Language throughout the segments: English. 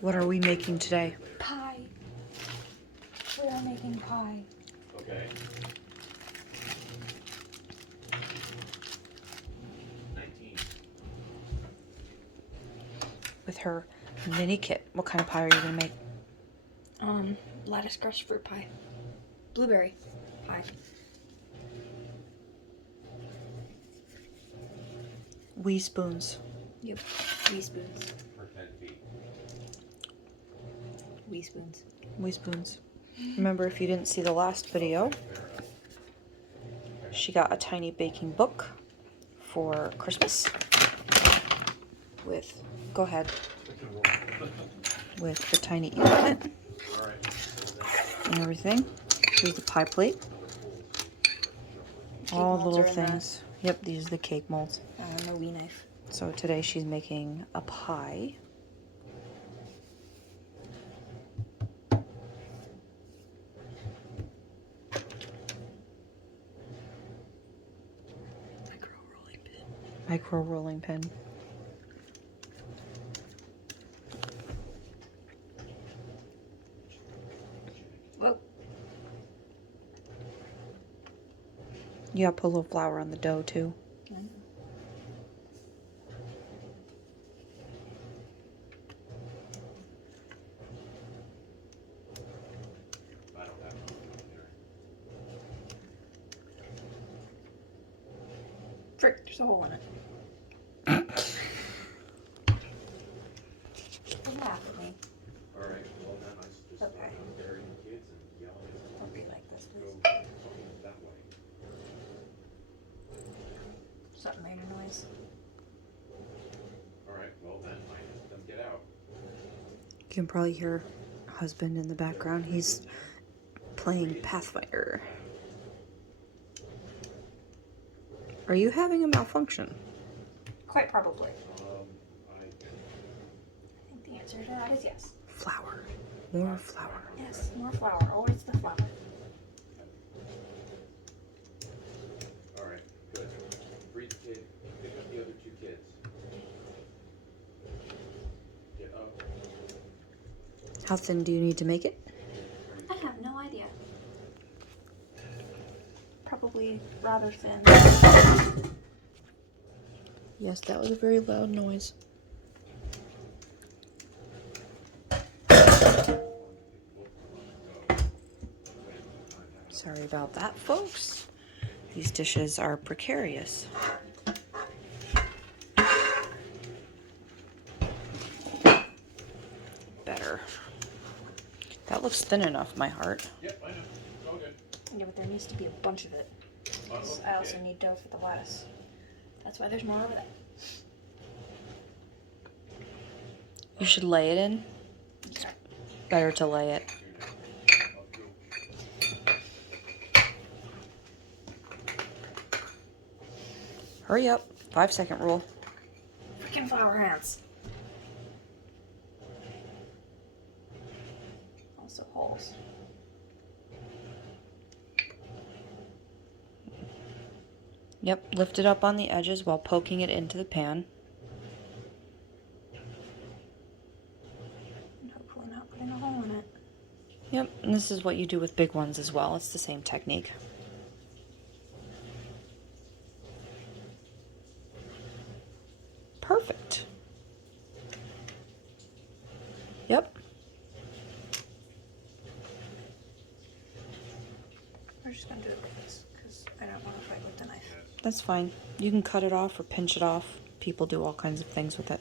What are we making today? Pie. We are making pie. Okay. 19. With her mini kit. What kind of pie are you gonna make? Lettuce crust fruit pie. Blueberry pie. Wee spoons. Yep. Wee spoons. For 10 feet. Wee spoons. Wee spoons. Remember, if you didn't see the last video, she got a tiny baking book for Christmas. With, go ahead, with the tiny equipment and everything. Here's the pie plate. All the little things. Yep, these are the cake molds. And a wee knife. So today she's making a pie. Micro rolling pin. Whoa. You gotta put a little flour on the dough too. Frick, there's a hole in it. Don't laugh at me. Alright, well then I just Okay. bury the kids and yell at them. Don't be like this, Go please. that way. Something made a noise. Alright, well then I let them get out. You can probably hear husband in the background. He's playing Pathfinder. Are you having a malfunction? Quite probably. I I think the answer to that is yes. Flour. More flour. Yes, more flour. Always the flour. Alright, good. Breathe, kid. Pick up the other 2 kids. Get up. How thin do you need to make it? I have no idea. Probably rather thin. Yes, that was a very loud noise. Sorry about that, folks. These dishes are precarious. Better. That looks thin enough, my heart. Yep, I know. It's all good. Yeah, but there needs to be a bunch of it. I also need dough for the lettuce. That's why there's more over there. You should lay it in. It's better to lay it. Hurry up. 5-second rule. Freaking flour hands. Also holes. Yep, lift it up on the edges while poking it into the pan. And hopefully not putting a hole in it. Yep, and this is what you do with big ones as well. It's the same technique. Perfect. Yep. We're just gonna do it with this because I don't want to fight with the knife. That's fine. You can cut it off or pinch it off. People do all kinds of things with it.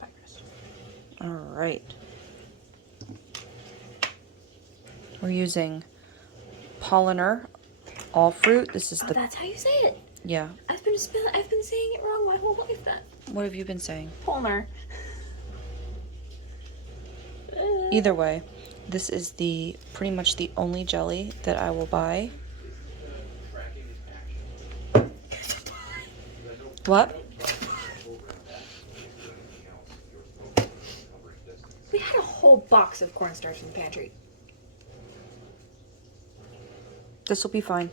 Bye, Chris. All right. We're using Polliner all fruit. This is Oh, the that's how you say it. yeah. I've been saying it wrong my whole life then. What have you been saying? Polner. Either way, this is the pretty much the only jelly that I will buy. What? We had a whole box of cornstarch in the pantry. This will be fine.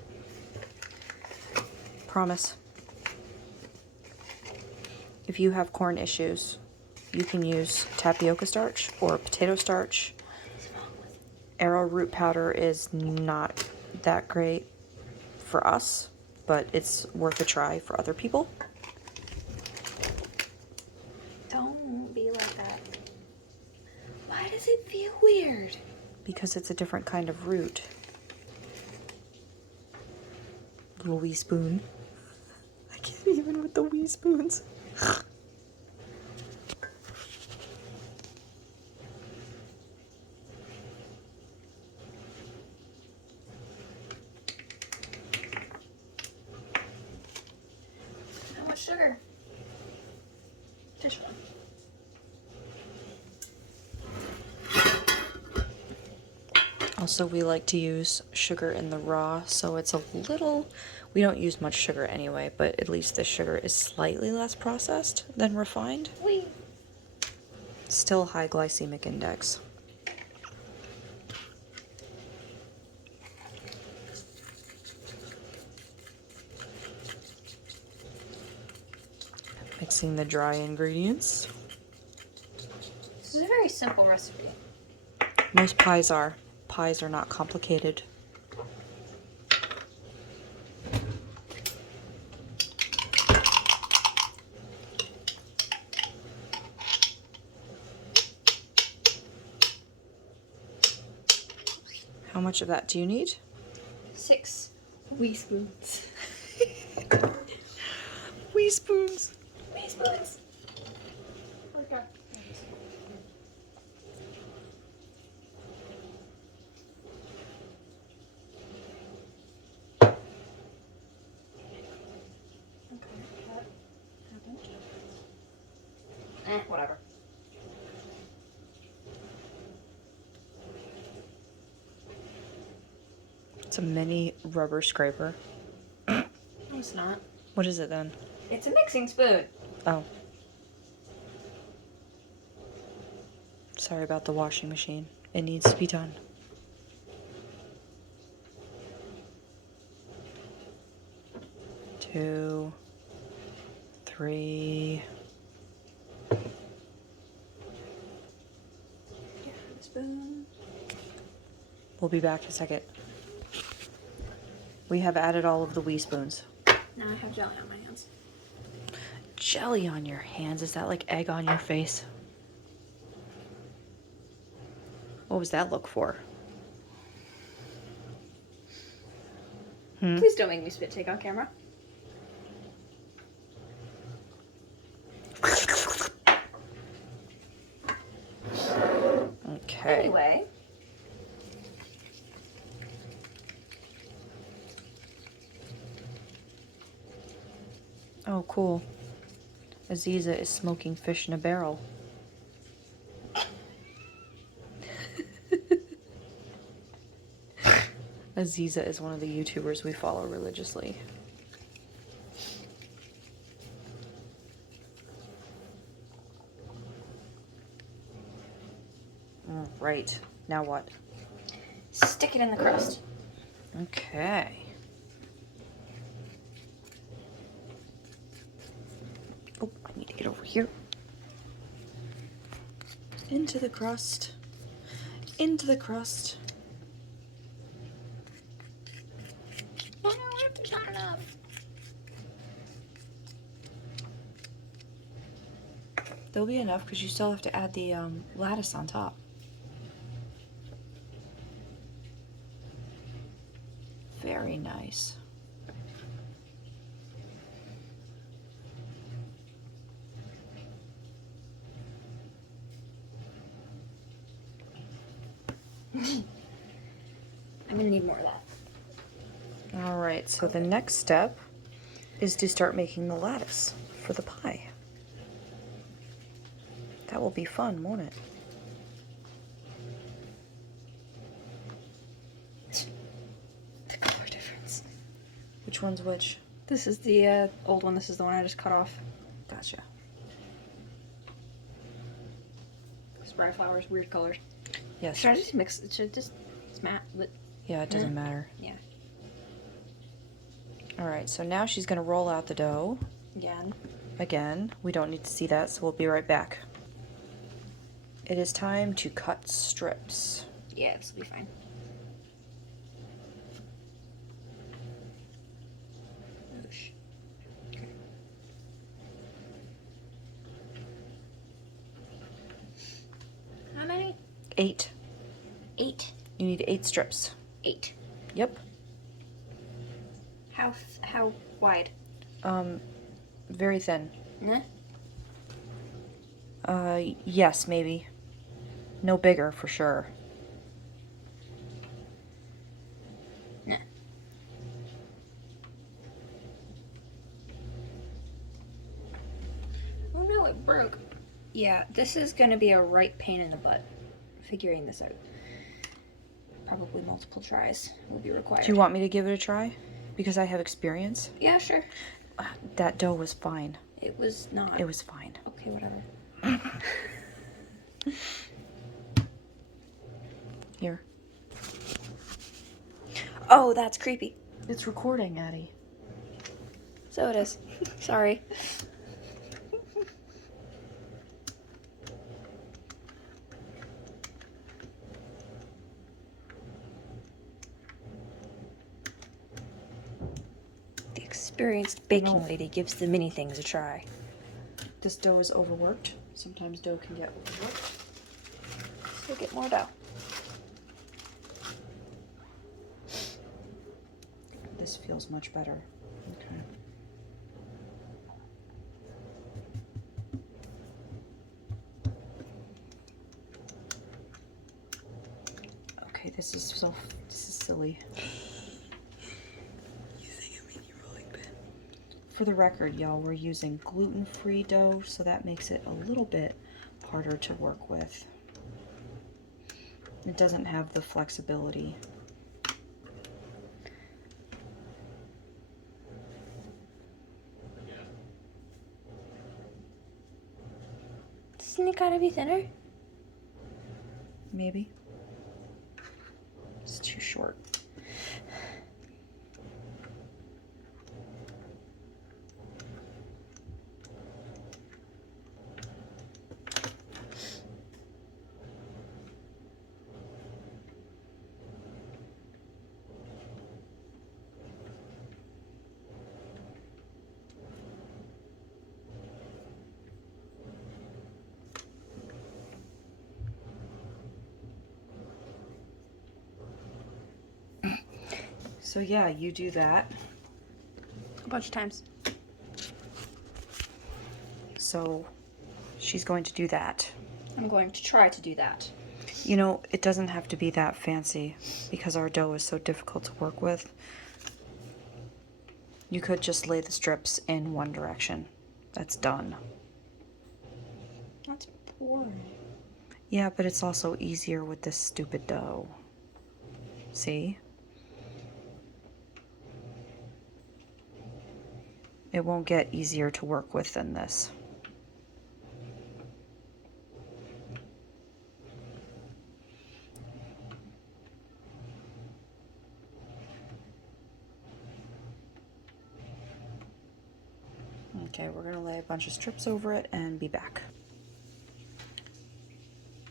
Promise. If you have corn issues, you can use tapioca starch or potato starch. Arrowroot powder is not that great for us, but it's worth a try for other people. Don't be like that. Why does it feel weird? Because it's a different kind of root. Little wee spoon. I can't even with the wee spoons. How much sugar? Just one. Also, we like to use sugar in the raw, so it's a little, we don't use much sugar anyway, but at least the sugar is slightly less processed than refined. Wee. Still high glycemic index. Mixing the dry ingredients. This is a very simple recipe. Most pies are. Pies are not complicated. How much of that do you need? 6 wee spoons. Wee spoons. Wee spoons. Okay. Whatever. It's a mini rubber scraper. No, it's not. What is it then? It's a mixing spoon. Oh. Sorry about the washing machine. It needs to be done. Two, three. Spoon. We'll be back in a second. We have added all of the wee spoons. Now I have jelly on my hands. Jelly on your hands? Is that like egg on your face? What was that look for? Please don't make me spit take on camera. Okay. Anyway. Oh, cool. Aziza is smoking fish in a barrel. Aziza is one of the YouTubers we follow religiously. Right. Now what? Stick it in the crust. Okay. Oh, I need to get over here. Into the crust. Into the crust. No, it's not enough. There'll be enough because you still have to add the lattice on top. Very nice. I'm gonna need more of that. All right, so the next step is to start making the lattice for the pie. That will be fun, won't it? The color difference. Which one's which? This is the old one. This is the one I just cut off. Gotcha. Spry flowers, weird colors. Yes. Should I just mix? Should it just smack? Yeah, it doesn't matter. Yeah. All right, so now she's gonna roll out the dough. Again. Again, we don't need to see that, so we'll be right back. It is time to cut strips. Yeah, this will be fine. Oosh. Okay. How many? 8. 8. You need 8 strips. 8. Yep. How wide? Very thin. Nah. Yes, maybe. No bigger, for sure. Nah. Oh no, it broke. Yeah, this is gonna be a right pain in the butt. Figuring this out. Probably multiple tries will be required. Do you want me to give it a try? Because I have experience. Yeah, sure. That dough was fine. It was not. It was fine. Okay, whatever. Here. Oh, that's creepy. It's recording, Addi. So it is. Sorry. The experienced baking No. lady gives the mini things a try. This dough is overworked. Sometimes dough can get overworked. So get more dough. This feels much better. Okay. Okay, this is silly. You think it made you really bad? For the record, y'all, we're using gluten-free dough, so that makes it a little bit harder to work with. It doesn't have the flexibility. Doesn't it gotta be thinner? Maybe. It's too short. So yeah, you do that. A bunch of times. So she's going to do that. I'm going to try to do that. You know, it doesn't have to be that fancy because our dough is so difficult to work with. You could just lay the strips in one direction. That's done. That's boring. Yeah, but it's also easier with this stupid dough. See? It won't get easier to work with than this. Okay, we're gonna lay a bunch of strips over it and be back.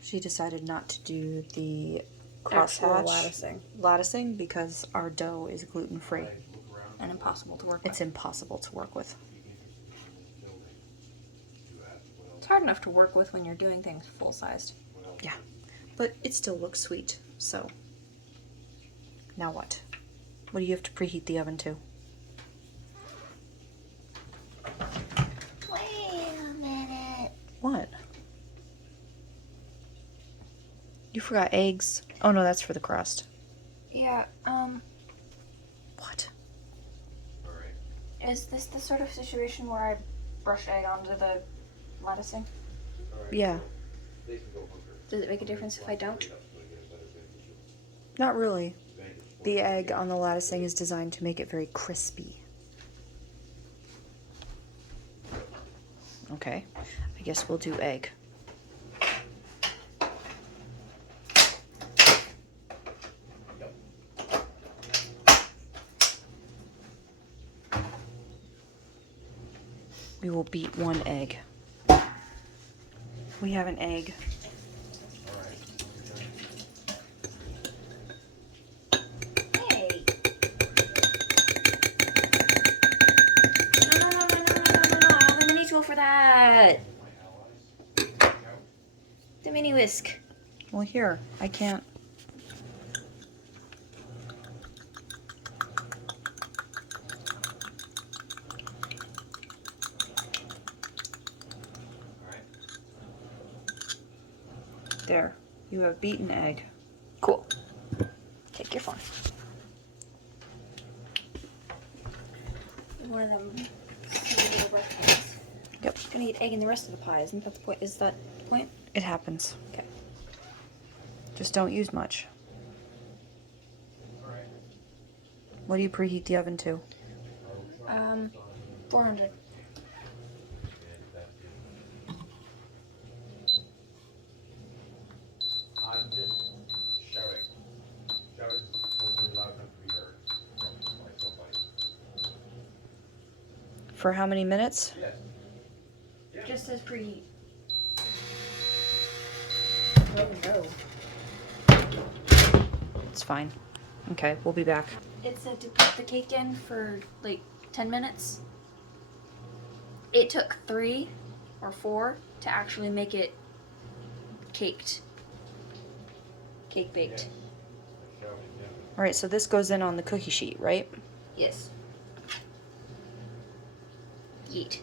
She decided not to do the crosshatch latticing because our dough is gluten-free. And impossible to work with. It's impossible to work with. It's hard enough to work with when you're doing things full-sized. Yeah, but it still looks sweet, so. Now what? What do you have to preheat the oven to? Wait a minute. What? You forgot eggs. Oh no, that's for the crust. Yeah, What? Alright. is this the sort of situation where I brush egg onto the latticing? Alright. Yeah, They can go hungry. Does it make a difference if I don't? not really. The egg on the latticing is designed to make it very crispy. Okay, I guess we'll do egg. We will beat 1 egg. We have an egg. Hey. No. I have a mini tool for that. The mini whisk. Well, here, I can't. There, you have beaten egg. Cool. Take your phone. One of them little breadcrumbs. Yep, Gonna eat egg in the rest of the pie, isn't that the point? Is that the point? it happens. Okay. Just don't use much. What do you preheat the oven to? 400. I'm just shouting. Shouting hopefully loud enough to be heard by somebody. For how many minutes? Yes. Yeah. Just says preheat. Oh no. It's fine. Okay, we'll be back. It said to put the cake in for like 10 minutes. It took 3 or 4 to actually make it caked. Cake baked. Shouting, yeah. All right, so this goes in on the cookie sheet, right? Yes. Yeet.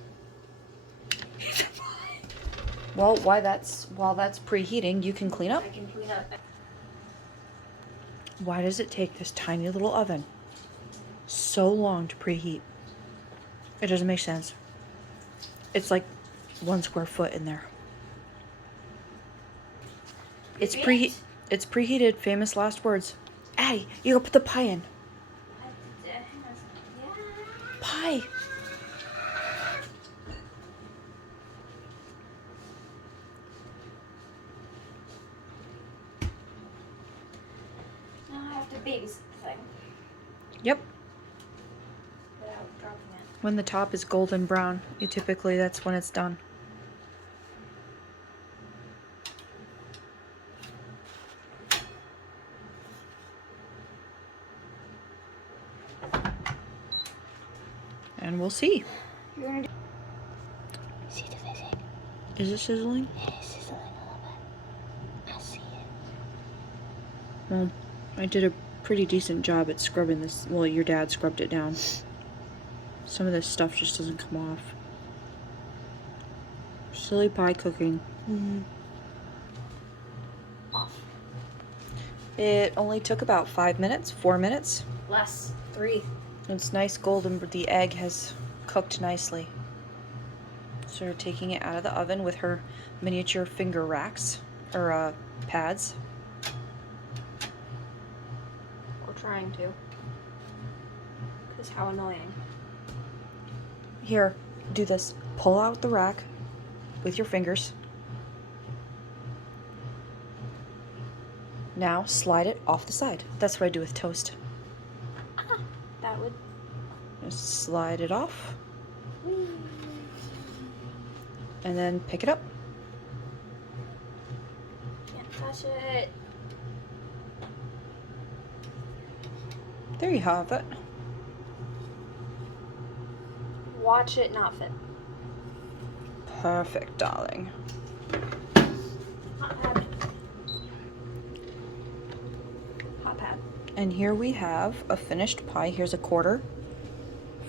Well, while that's preheating, you can clean up. I can clean up. Why does it take this tiny little oven so long to preheat? It doesn't make sense. It's like 1 square foot in there. It's preheated. Famous last words. Addi, you go put the pie in. Pie. Now I have to babysit the thing Yep. without dropping it. When the top is golden brown, that's when it's done. And we'll see. You're gonna do. See the fizzing? Is it sizzling? It is sizzling a little bit. I see it. Well, I did a pretty decent job at scrubbing this. Well, your dad scrubbed it down. Some of this stuff just doesn't come off. Silly pie cooking. Off. It only took about 5 minutes, 4 minutes. Less. 3. It's nice golden, but the egg has cooked nicely. So we're taking it out of the oven with her miniature finger racks, or pads. Or trying to. Because how annoying. Here, do this. Pull out the rack with your fingers. Now slide it off the side. That's what I do with toast. That would. Just slide it off. And then pick it up. Can't touch it. There you have it. Watch it not fit. Perfect, darling. Hot pad. Hot pad. And here we have a finished pie. Here's a quarter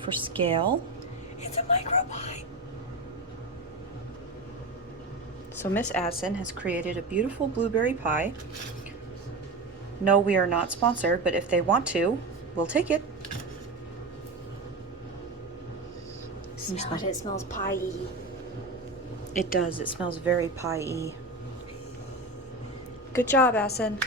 for scale. It's a micro pie. So Miss Addison has created a beautiful blueberry pie. No, we are not sponsored, but if they want to, we'll take it. Smell it. It smells pie-y. It does. It smells very pie-y. Good job, Addison.